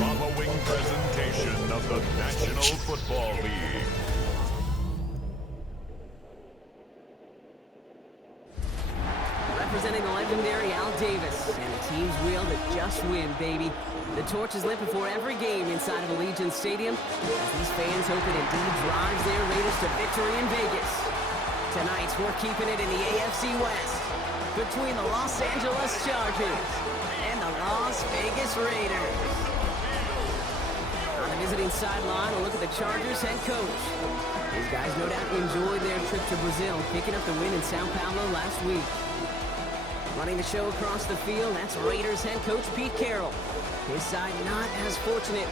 following presentation of the National Football League. Representing the legendary Al Davis and the team's will to just win, baby. The torch is lit before every game inside of Allegiant Stadium as these fans hope it indeed drives their Raiders to victory in Vegas. Tonight, we're keeping it in the AFC West between the Los Angeles Chargers and the Las Vegas Raiders. On the visiting sideline, a look at the Chargers head coach. These guys no doubt enjoyed their trip to Brazil, picking up the win in Sao Paulo last week. Running the show across the field, that's Raiders head coach Pete Carroll. His side not as fortunate.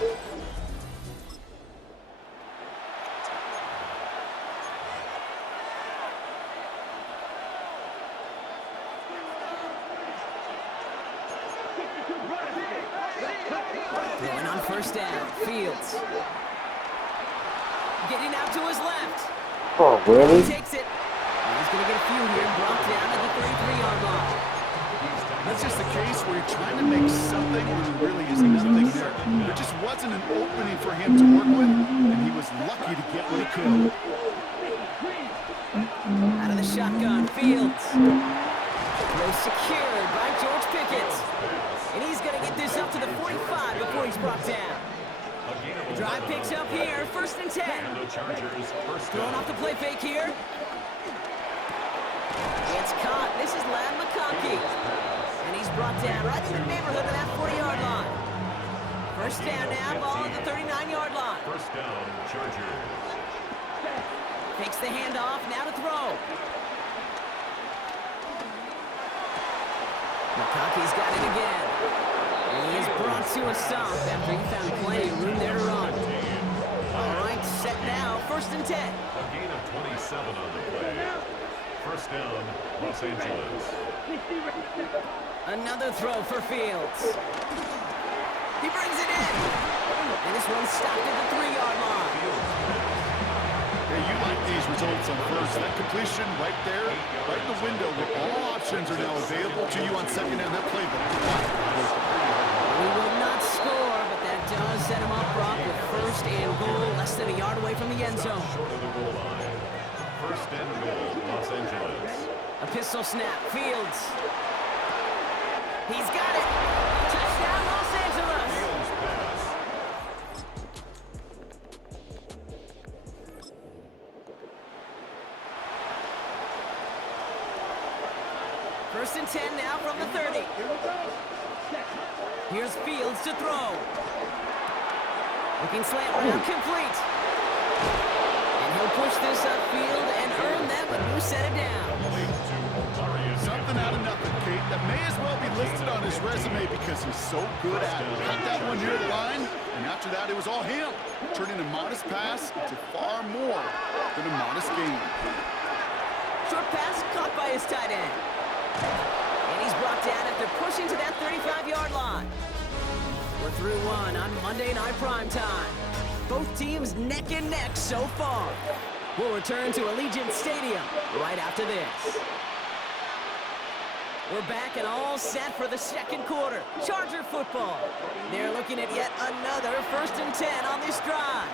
Throwing on first down, Fields. Getting out to his left. Oh, really? He takes it. And he's going to get a few here, brought down at the 33-yard line. That's just the case where you're trying to make something when there really is nothing there. There just wasn't an opening for him to work with, and he was lucky to get what he could. Out of the shotgun, Fields. Throw secured by George Pickett. And he's going to get this up to the 45 before he's brought down. The drive picks up here, 1st and 10. Throwing off the play fake here. It's caught. This is Ladd McConkey. And he's brought down right in the neighborhood of that 40-yard line. First down now, ball at the 39-yard line. First down, Chargers. Takes the handoff, now to throw. McConkey's got it again. And he is brought to a stop after he found plenty of room there to run. All right, set now, 1st and 10. A gain of 27 on the play. First down, Los Angeles. Another throw for Fields. He brings it in. And this one's stopped at the 3-yard line. Yeah, you like these results on first. That completion right there, right in the window where all options are now available to you on second down. That playbook. He will not score, but that does set him up, Brock, with 1st and goal, less than a yard away from the end zone. Short of the goal line. First and goal, Los Angeles. A pistol snap, Fields. He's got it. Touchdown, Los Angeles. Fields pass. First and 10 now from the 30. Here's Fields to throw. Looking slant route complete. And he'll push this upfield and earn them a new set of downs. Something out of nothing, Kate. That may as well be listed on his resume because he's so good at it. Cut that one near the line, and after that, it was all him. Turning a modest pass into far more than a modest gain. Short pass caught by his tight end. And he's brought down after pushing to that 35-yard line. We're through one on Monday Night Primetime. Both teams neck and neck so far. We'll return to Allegiant Stadium right after this. We're back and all set for the second quarter. Charger football. They're looking at yet another 1st and 10 on this drive.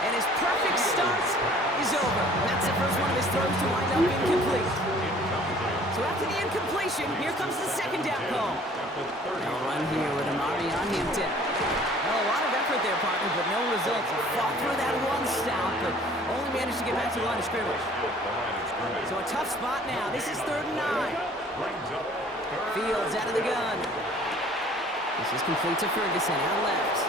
And his perfect start is over. That's the first one of his throws to wind up incomplete. So after the incompletion, here comes the 2nd down call. They'll run here with Amari on Hampton. Well, a lot of effort there, partner, but no results. Fought through that one stop, but only managed to get back to the line of scrimmage. So a tough spot now. This is 3rd and 9. Fields out of the gun. This is complete to Ferguson out left.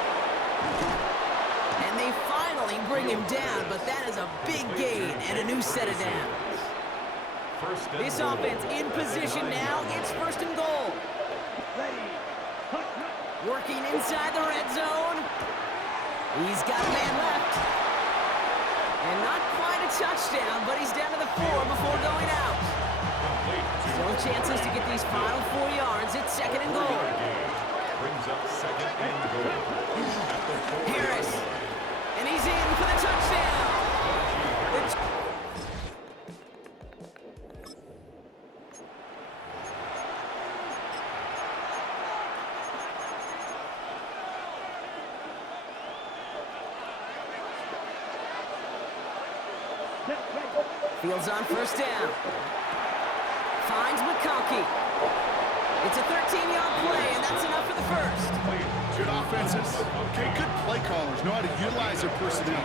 And they finally bring him down, but that is a big gain and a new set of downs. This offense in position now. It's 1st and goal. Working inside the red zone. He's got a man left. And not quite a touchdown, but he's down to the 4 before going out. Still chances to get these final 4 yards. It's 2nd and goal. Brings up 2nd and goal. Harris. And he's in for the touchdown. Fields on first down. Finds McConkey. It's a 13-yard play, and that's enough for the first. Good offenses. Okay, good play callers know how to utilize their personnel.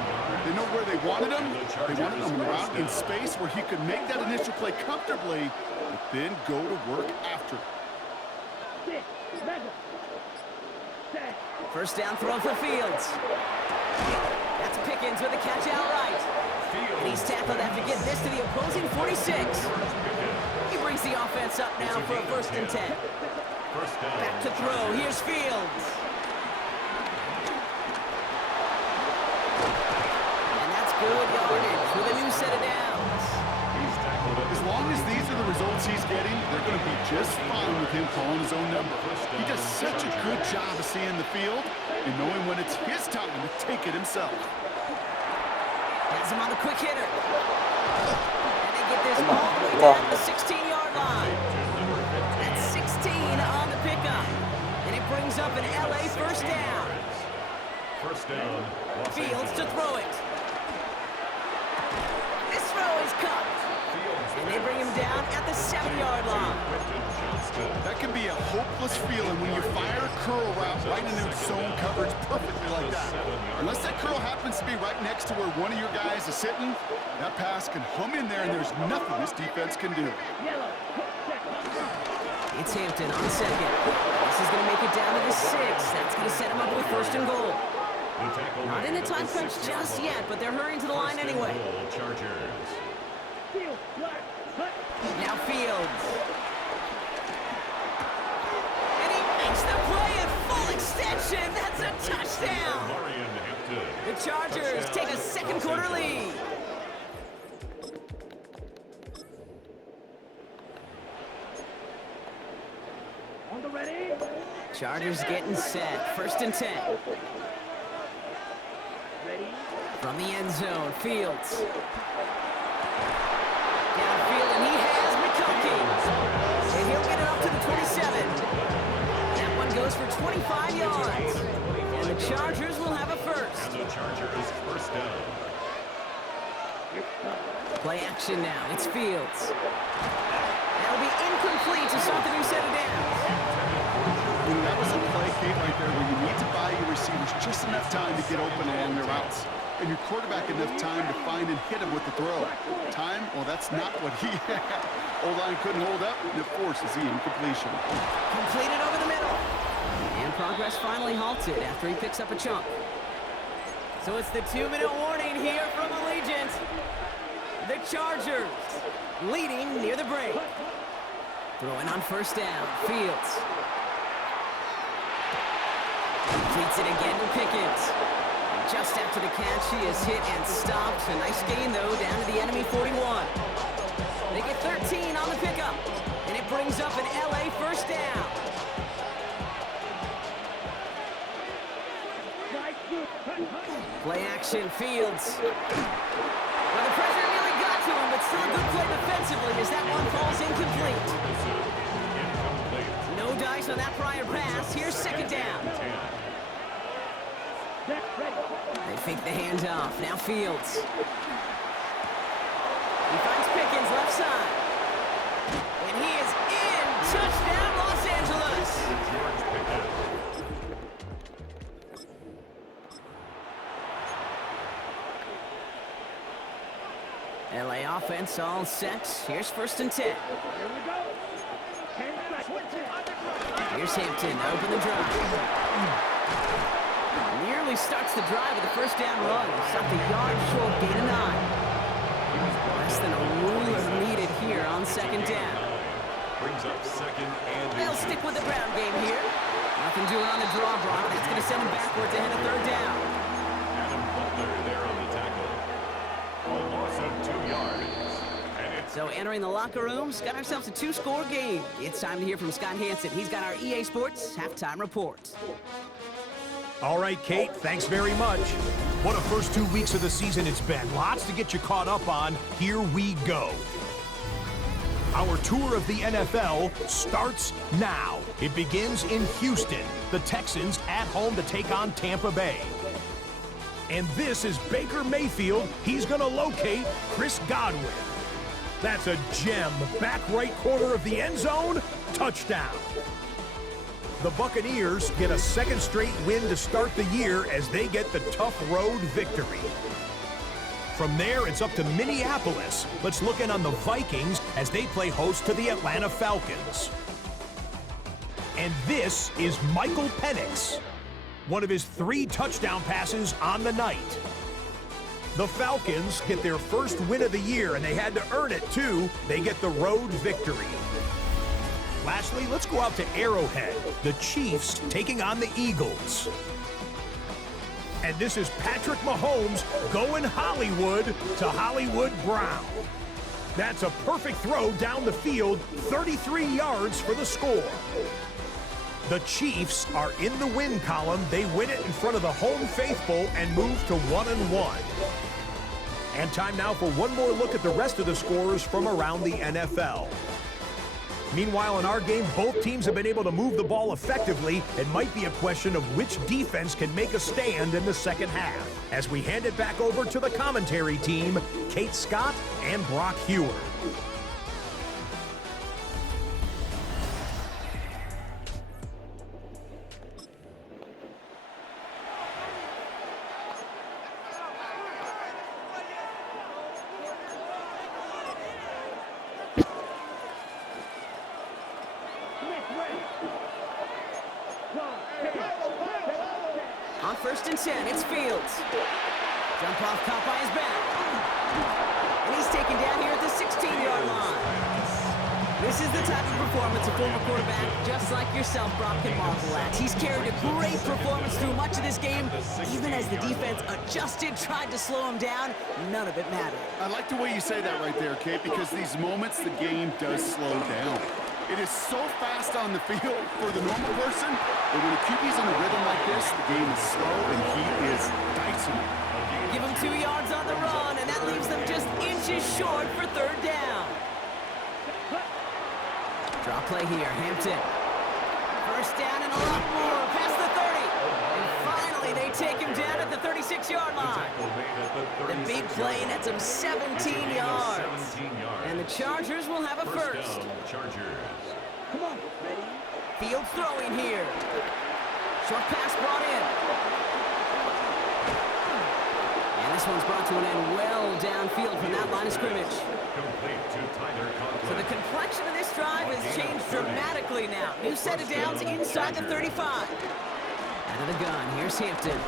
They know where they wanted him. They wanted him around in space where he could make that initial play comfortably, but then go to work after. First down throw for Fields. That's Pickens with a catch outright. And he's tackled after getting this to the opposing 46. He brings the offense up now for a 1st and 10. Back to throw. Here's Fields. And that's good yardage with a new set of downs. As long as these are the results he's getting, they're going to be just fine with him calling his own number. He does such a good job of seeing the field and knowing when it's his time to take it himself. Has him on the quick hitter. And they get this all the way down to the 16-yard line. That's 16 on the pickup. And it brings up an LA first down. First down. Fields to throw it. This throw is cut. And they bring him down at the 7-yard line. That can be a hopeless feeling when you fire a curl route right into zone coverage perfectly like that. Unless that curl happens to be right next to where one of your guys is sitting, that pass can hum in there and there's nothing this defense can do. It's Hampton on second. This is going to make it down to the 6. That's going to set him up with 1st and goal. Not in the time crunch just yet, but they're hurrying to the line anyway. Now Fields. And he makes the play at full extension. That's a touchdown. The Chargers take a 2nd quarter lead. Chargers getting set. 1st and 10. From the end zone, Fields. Downfield, and he has McConkey. And he'll get it up to the 27. That one goes for 25 yards. And the Chargers will have a first. And the Chargers first down. Play action now. It's Fields. That'll be incomplete to start the new set of downs. That was a play, Kate, right there where you need to buy your receivers just enough time to get open along their routes. And your quarterback enough time to find and hit him with the throw. Time? Well, that's not what he had. O-line couldn't hold up, and it forces the incompletion. Completed over the middle. And progress finally halted after he picks up a chunk. So it's the 2-minute warning here from Allegiant. The Chargers leading near the break. Throwing on first down. Fields. Completes it again to Pickens. Just after the catch, he is hit and stopped. A nice gain, though, down to the enemy 41. They get 13 on the pickup, and it brings up an LA first down. Play action, Fields. Well, the pressure nearly got to him, but still a good play defensively as that one falls incomplete. No dice on that prior pass. Here's 2nd down. They fake the handoff. Now Fields. He finds Pickens left side. And he is in. Touchdown, Los Angeles. LA offense all set. Here's 1st and 10. Here's Hampton to open the drive. Nearly starts the drive with a first down run. Stopped a yard short, gain of 9. Less than a ruler needed here on 2nd down. Brings up 2nd and They'll stick with the ground game here. Nothing doing on the draw block. That's going to send him backwards ahead of 3rd down. Adam Butler there on the tackle. A loss of 2 yards. And it's So entering the locker rooms, got ourselves a 2-score game. It's time to hear from Scott Hansen. He's got our EA Sports halftime report. All right, Kate, thanks very much. What a first 2 weeks of the season it's been. Lots to get you caught up on. Here we go. Our tour of the NFL starts now. It begins in Houston. The Texans at home to take on Tampa Bay. And this is Baker Mayfield. He's going to locate Chris Godwin. That's a gem. Back right corner of the end zone. Touchdown. The Buccaneers get a second straight win to start the year as they get the tough road victory. From there, it's up to Minneapolis. Let's look in on the Vikings as they play host to the Atlanta Falcons. And this is Michael Penix, one of his 3 touchdown passes on the night. The Falcons get their first win of the year, and they had to earn it, too. They get the road victory. Lastly, let's go out to Arrowhead. The Chiefs taking on the Eagles. And this is Patrick Mahomes going Hollywood to Hollywood Brown. That's a perfect throw down the field, 33 yards for the score. The Chiefs are in the win column. They win it in front of the home faithful and move to 1-1. And time now for one more look at the rest of the scores from around the NFL. Meanwhile, in our game, both teams have been able to move the ball effectively. It might be a question of which defense can make a stand in the second half. As we hand it back over to the commentary team, Kate Scott and Brock Hewer. On 1st and 10, it's Fields. Jump off caught by his back. And he's taken down here at the 16-yard line. This is the type of performance a former quarterback, just like yourself, Brock, can marvel at. He's carried a great performance through much of this game. Even as the defense adjusted, tried to slow him down, none of it mattered. I like the way you say that right there, Kate, because these moments the game does slow down. It is so fast on the field for the normal person, but when a QB's in a rhythm like this, the game is slow and he is dicing it. Give him 2 yards on the run, and that leaves them just inches short for 3rd down. Draw play here, Hampton. 1st down and a lot more, past the 30. And finally, they take him down at the 36-yard line. The big play nets him 17 yards. And the Chargers will have a first. Come on, ready? Fields throwing here. Short pass brought in. And this one's brought to an end well downfield from that line of scrimmage. So the complexion of this drive has changed dramatically now. New set of downs inside the 35. Out of the gun, here's Hampton.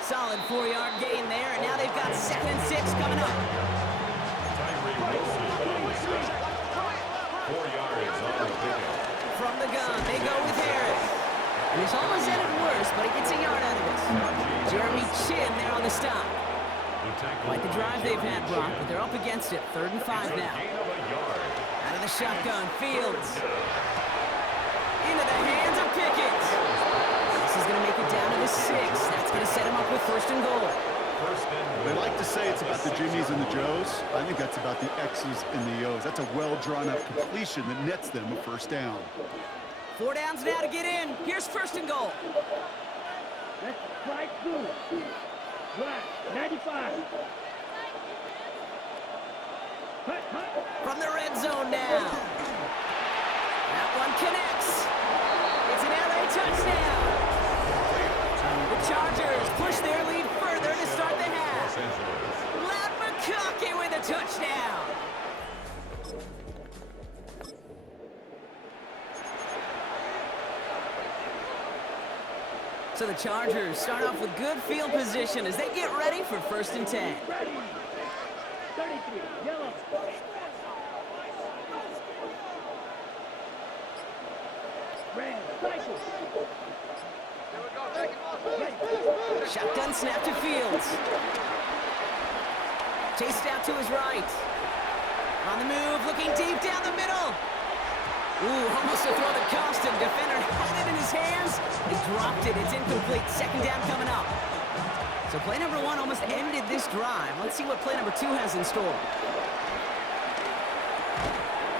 Solid 4-yard gain there, and now they've got 2nd and 6 coming up. From the gun, they go with Harris. And it's almost ended worse, but he gets a yard out of this. Jeremy Chin there on the stop. Quite the drive they've had, Brock, but they're up against it. 3rd and 5 now. Out of the shotgun, Fields. Into the hands of Pickett. This is going to make it down to the 6. That's going to set him up with 1st and goal. They like to say it's about the Jimmies and the Joes. I think that's about the X's and the O's. That's a well-drawn-up completion that nets them a 1st down. 4 downs now to get in. Here's 1st and goal. That's right through. Right, 95. From the red zone now. That one connects. It's an LA touchdown. The Chargers push their lead further to start the half. Ladd McConkey with a touchdown. So the Chargers start off with good field position as they get ready for 1st and 10. Ready. 33, yellow. Red, cycle. Shotgun snap to Fields. Chased out to his right. On the move, looking deep down the middle. Ooh, almost a throw that cost him. Defender had it in his hands. He dropped it. It's incomplete. 2nd down coming up. So play number 1 almost ended this drive. Let's see what play number 2 has in store.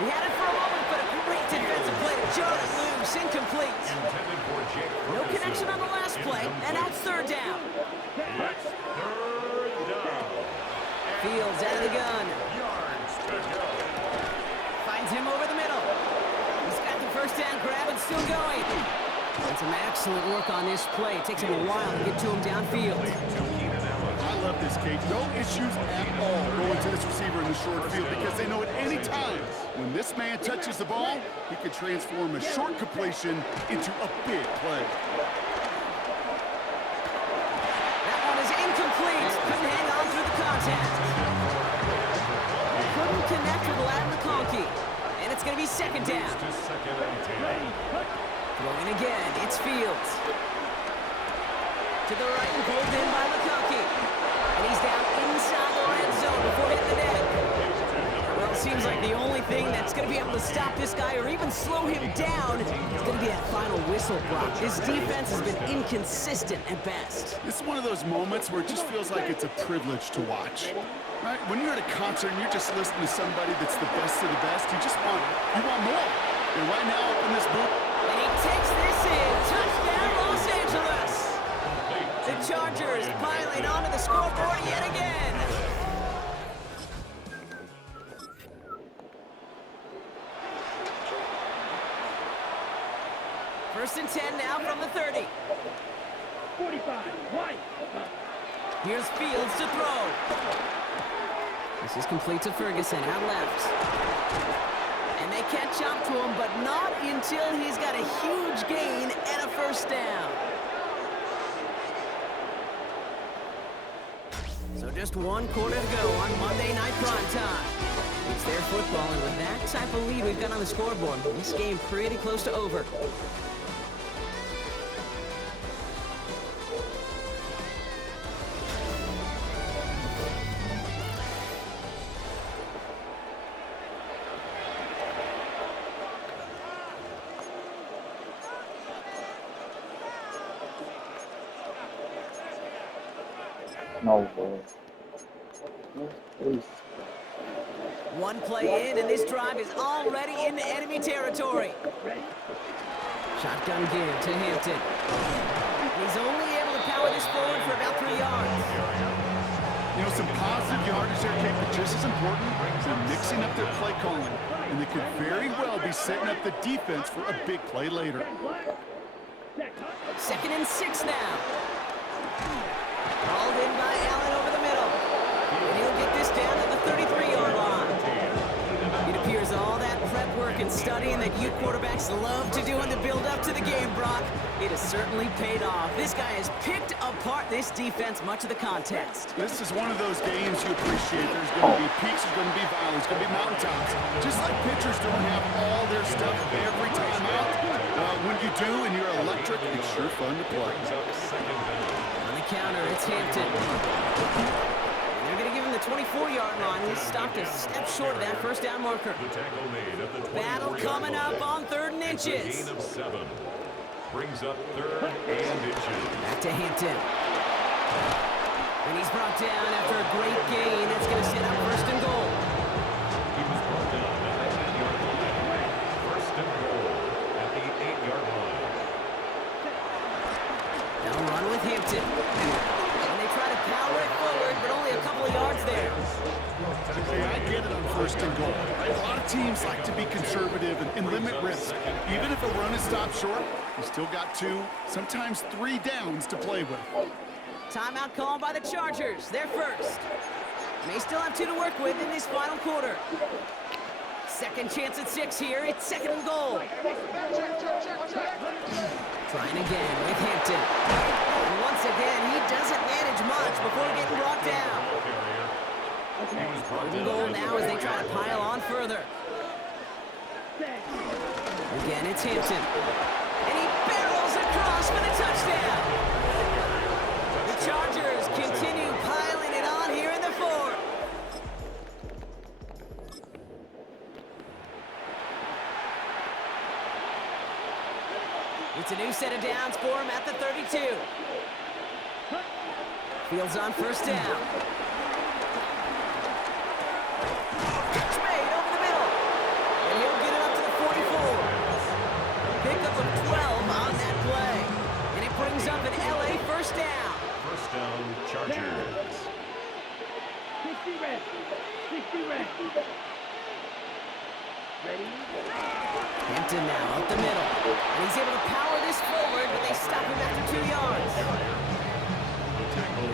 He had it for a moment, but a great defensive play to jar it loose. Incomplete. No connection on the last play, and now it's 3rd down. It's 3rd down. Fields out of the gun. it's still going. And some excellent work on this play. It takes him a while to get to him downfield. I love this, Kate. No issues at all going to this receiver in the short field because they know at any time when this man touches the ball, he can transform a short completion into a big play. That one is incomplete. Couldn't hang on through the contact. Couldn't connect with Latin McConkey. And it's going to be second down. Throwing again, it's Fields. To the right and pulled in by McConkey. And he's down inside the red zone before hitting the net. Well, it seems like the only thing that's going to be able to stop this guy or even slow him down is going to be that final whistle block. This defense has been inconsistent at best. This is one of those moments where it just feels like it's a privilege to watch. Right? When you're at a concert and you're just listening to somebody that's the best of the best, you want more. And right now up in this booth, And he takes this in. Touchdown, Los Angeles. The Chargers piling onto the scoreboard yet again. First and 10 now from the 30. 45, White. Here's Fields to throw. This is complete to Ferguson, out left. And they catch up to him, but not until he's got a huge gain and a first down. So just one quarter to go on Monday Night Primetime. It's their football, and with that type of lead we've got on the scoreboard, this game pretty close to over. No way. Please. One play in, and this drive is already into enemy territory. Shotgun give to Hampton. He's only able to power this forward for about 3 yards. you know, some positive yardage there, Kate, but just as important, they're mixing up their play calling. And they could very well be setting up the defense for a big play later. 2nd and 6 now. Called in by Allen over the middle. And he'll get this down to the 33-yard line. It appears all that prep work and studying that you quarterbacks love to do in the build-up to the game, Brock, it has certainly paid off. This guy has picked apart this defense much of the contest. This is one of those games you appreciate. There's going to be peaks, there's going to be valleys, going to be mountaintops. Just like pitchers don't have all their stuff every time out. When you do and you're electric, it's sure fun to play. On the counter, it's Hampton. And they're going to give him the 24-yard line. He's stopped a step short of that first down marker. Battle coming up on 3rd and inches. Brings up 3rd and inches. Back to Hampton. And he's brought down after a great gain. That's going to set up 1st and goal. He was brought down at the 10-yard line. 1st and goal at the 8-yard line. They'll run with Hampton. And they try to power it forward, but only a couple of yards there. Yeah, I get it on 1st and goal. Right? A lot of teams like to be conservative and limit risk. Even if a run is stopped short, you still got 2, sometimes 3 downs to play with. Timeout called by the Chargers. They're first. May still have 2 to work with in this final quarter. Second chance at 6 here. It's 2nd and goal. Trying again with Hampton. And once again, he doesn't manage much before getting brought down. 3rd and goal now as they try to pile on further. Again, it's Hampton. And he barrels across for the touchdown. The Chargers continue piling it on here in the 4th. It's a new set of downs for him at the 32. Fields on 1st down. Catch made over the middle. And he'll get it up to the 44. Pickup of 12 on that play. And it brings up an LA 1st down. 1st down, Chargers. 60 red. 60 red. Hampton now up the middle. And he's able to power this forward, but they stop him after 2 yards.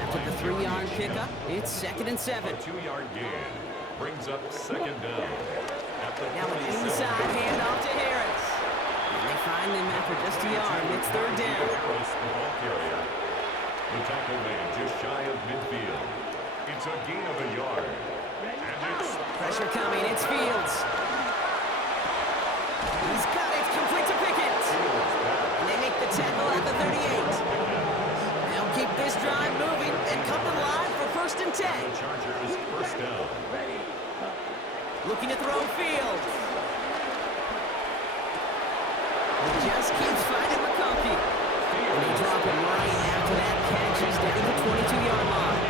After the 3-yard pickup, it's 2nd and 7. 2-yard gain brings up 2nd down. Now an inside handoff to Harris. And they find him after just a yard, and it's 3rd down. Harris, the ball carrier. The tackle made just shy of midfield. It's a gain of a yard. And it's Pressure coming, it's Fields. He's got it, complete to Pickett. And they make the tackle at the 38. They'll keep this drive moving and come to line for 1st and 10. the Chargers 1st down. Looking to throw Fields. He just keeps finding McConkey. And they drop him right after that catch. He's down at the 22-yard line.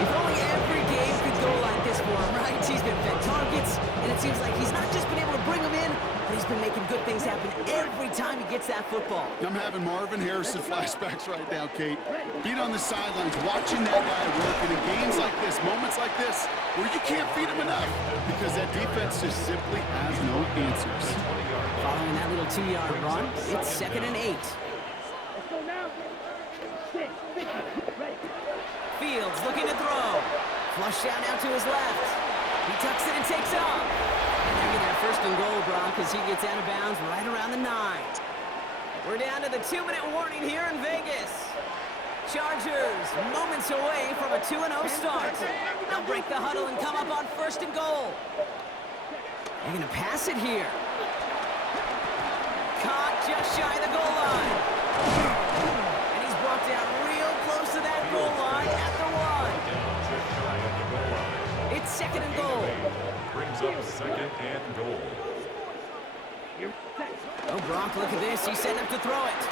If only every game could go like this for him, right? He's been fed targets, and it seems like he's not just been able to bring them in, but he's been making good things happen every time he gets that football. I'm having Marvin Harrison flashbacks right now, Kate. Being on the sidelines, watching that guy work, and in games like this, moments like this, where you can't feed him enough because that defense just simply has no answers. Following that little 2-yard run, it's 2nd and 8. Let's go now. 6, 50, ready. Fields looking to throw. Flush out now to his left. He tucks it and takes off. And they're going to have 1st and goal, Brock, as he gets out of bounds right around the 9. We're down to the 2-minute warning here in Vegas. Chargers moments away from a 2-0 start. They'll break the huddle and come up on 1st and goal. They're going to pass it here. Caught just shy of the goal line. And he's brought down real close to that goal line at the 1. It's 2nd and goal. Brings up 2nd and goal. Oh, Brock, look at this. He's setting up to throw it.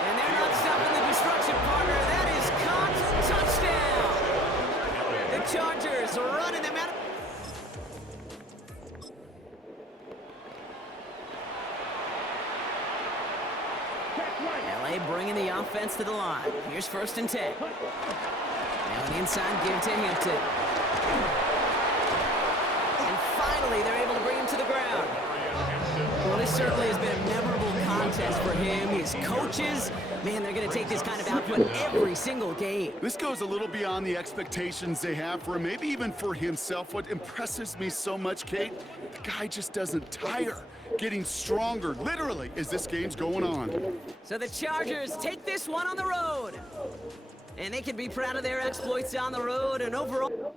And they're not stopping the destruction, partner. That is caught. Touchdown. The Chargers are running them out. LA bringing the offense to the line. Here's 1st and 10. Now an inside give to Hampton. And finally, they're able to bring him to the ground. Well, this certainly has been a memorable contest for him. His coaches, man, they're going to take this kind of output every single game. This goes a little beyond the expectations they have for him, maybe even for himself. What impresses me so much, Kate, the guy just doesn't tire. Getting stronger, literally, as this game's going on. So the Chargers take this one on the road. And they can be proud of their exploits on the road and overall.